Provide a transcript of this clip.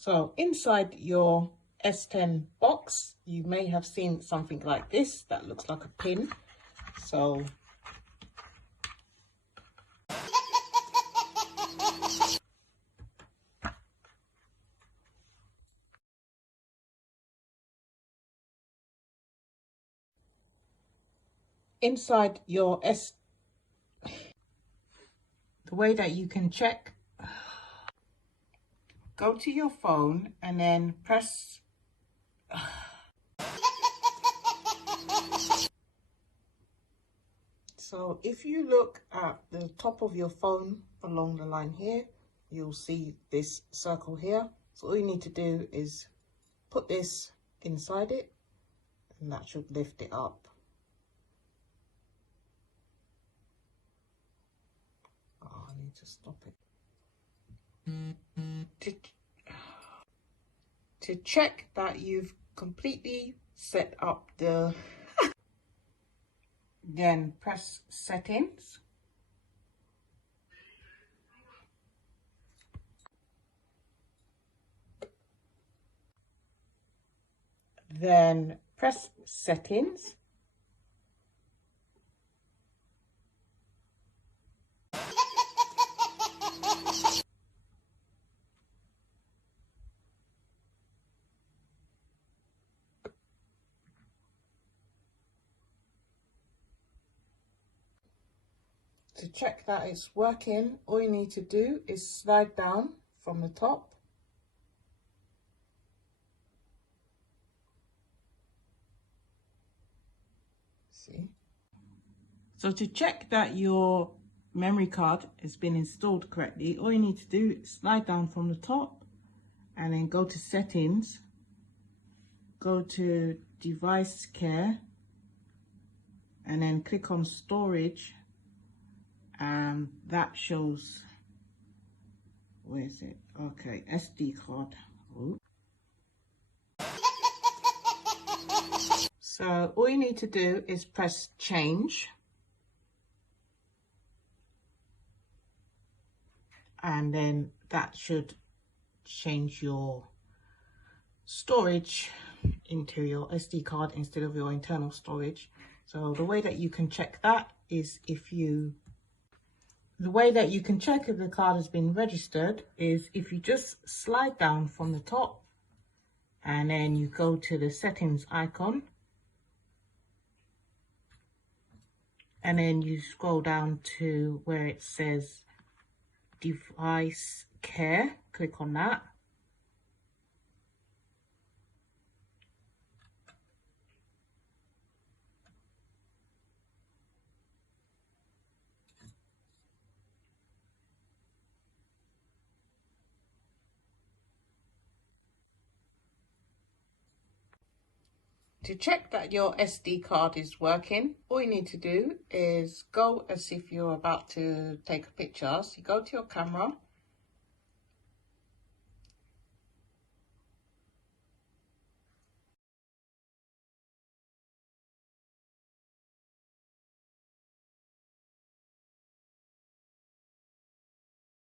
So inside your S10 box, you may have seen something like this that looks like a pin. So inside your the way that you can check, go to your phone and then press so if you look at the top of your phone along the line here, you'll see this circle here. So all you need to do is put this inside it and that should lift it up. Oh, I need to stop it. To check that you've completely set up the then press settings, then press settings, to check that it's working. All you need to do is slide down from the top see. So to check that your memory card has been installed correctly, all you need to do is slide down from the top and then go to settings, go to device care and then click on storage, and that shows, where is it? Okay, SD card. Ooh. So all you need to do is press change and then that should change your storage into your SD card instead of your internal storage. So the way that you can check that is the way that you can check if the card has been registered is if you just slide down from the top and then you go to the settings icon and then you scroll down to where it says device care, click on that. To check that your SD card is working, all you need to do is go as if you're about to take a picture. So you go to your camera